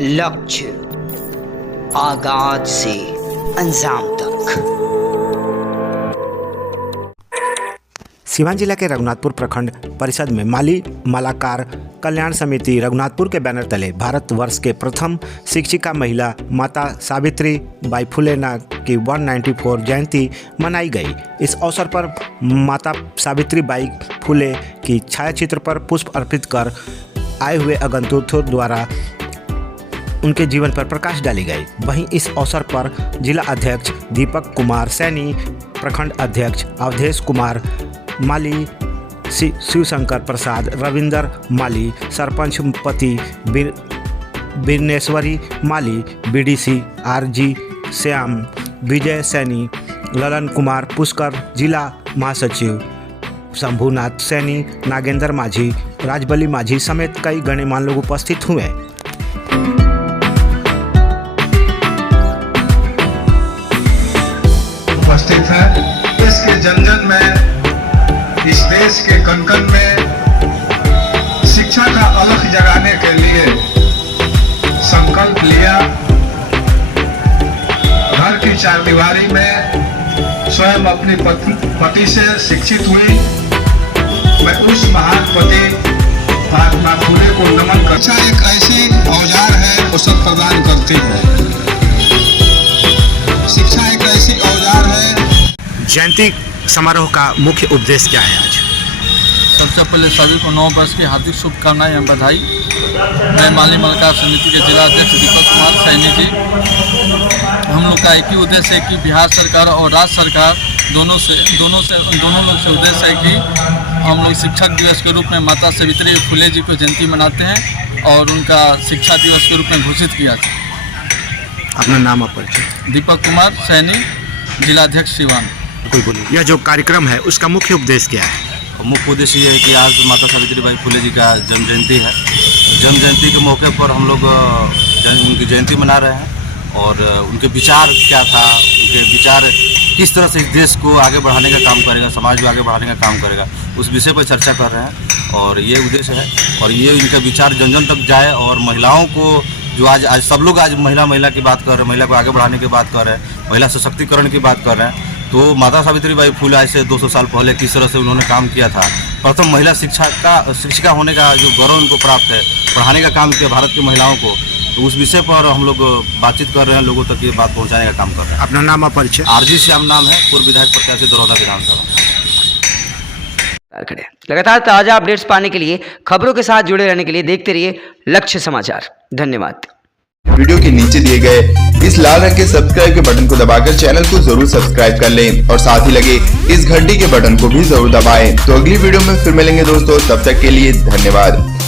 लक्ष्य आगाज से अंजाम तक। सीवान जिला के रघुनाथपुर प्रखंड परिषद में माली मालाकार कल्याण समिति रघुनाथपुर के बैनर तले भारतवर्ष के प्रथम शिक्षिका महिला माता सावित्री बाई फुले की 194 जयंती मनाई गई। इस अवसर पर माता सावित्री बाई फुले की छायाचित्र पर पुष्प अर्पित कर आए हुए आगंतुकों द्वारा उनके जीवन पर प्रकाश डाली गई। वहीं इस अवसर पर जिला अध्यक्ष दीपक कुमार सैनी, प्रखंड अध्यक्ष अवधेश कुमार माली, शिवशंकर प्रसाद, रविंदर माली, सरपंच पति बिरनेश्वरी माली, बीडीसी आरजी श्याम, विजय सैनी, ललन कुमार पुष्कर, जिला महासचिव शंभुनाथ सैनी, नागेंद्र माझी, राजबली माझी समेत कई गणमान्य लोग उपस्थित हुए। उपस्थित है। देश के जन जन में, इस देश के कण कण में शिक्षा का अलख जगाने के लिए संकल्प लिया। घर की चारदीवारी में स्वयं अपनी पति से शिक्षित हुई। मैं उस महान पति महात्मा फुले को नमन कर। शिक्षा एक ऐसी औजार है अवसर प्रदान करती है। शिक्षा एक ऐसी औजार है। जयंती समारोह का मुख्य उद्देश्य क्या है आज? सबसे पहले सभी को नव वर्ष की हार्दिक शुभकामनाएं एवं बधाई। मैं माली मालाकार समिति के जिला अध्यक्ष दीपक कुमार सैनी जी। हम लोग का एक ही उद्देश्य है कि बिहार सरकार और राज्य सरकार दोनों लोग से उद्देश्य है कि हम लोग शिक्षक दिवस के रूप में माता सावित्री फुले जी को जयंती मनाते हैं और उनका शिक्षा दिवस के रूप में घोषित किया था। अपना नाम और परिचय? दीपक कुमार सैनी, जिलाध्यक्ष सिवान। कोई बोलिए। यह जो कार्यक्रम है उसका मुख्य उद्देश्य क्या है? मुख्य उद्देश्य ये है कि आज माता सावित्री बाई फुले जी का जन्म जयंती है। जन्म जयंती के मौके पर हम लोग उनकी जयंती मना रहे हैं और उनके विचार क्या था, उनके विचार किस तरह से इस देश को आगे बढ़ाने का काम करेगा, समाज को आगे बढ़ाने का काम करेगा, उस विषय पर चर्चा कर रहे हैं और ये उद्देश्य है। और ये इनका विचार जन जन तक जाए और महिलाओं को जो आज सब लोग आज महिला की बात कर रहे हैं, महिला को आगे बढ़ाने की बात कर रहे हैं, महिला सशक्तिकरण की बात कर रहे हैं। तो माता सावित्री बाई फुले आज से 200 साल पहले किस तरह से उन्होंने काम किया था, प्रथम महिला शिक्षिका होने का जो गौरव उनको प्राप्त है, पढ़ाने का काम किया भारत की महिलाओं को, तो उस विषय पर हम लोग बातचीत कर रहे हैं, लोगों तक ये बात पहुंचाने का काम कर रहे हैं। अपना नाम और परिचय? आरजी श्याम नाम है, पूर्व विधायक प्रत्याशी दरौदा विधानसभा। लगातार ताजा अपडेट्स पाने के लिए, खबरों के साथ जुड़े रहने के लिए देखते रहिए लक्ष्य समाचार। धन्यवाद। वीडियो के नीचे दिए गए इस लाल रंग के सब्सक्राइब के बटन को दबाकर चैनल को जरूर सब्सक्राइब कर लें और साथ ही लगे इस घंटी के बटन को भी जरूर दबाएं। तो अगली वीडियो में फिर मिलेंगे दोस्तों, तब तक के लिए धन्यवाद।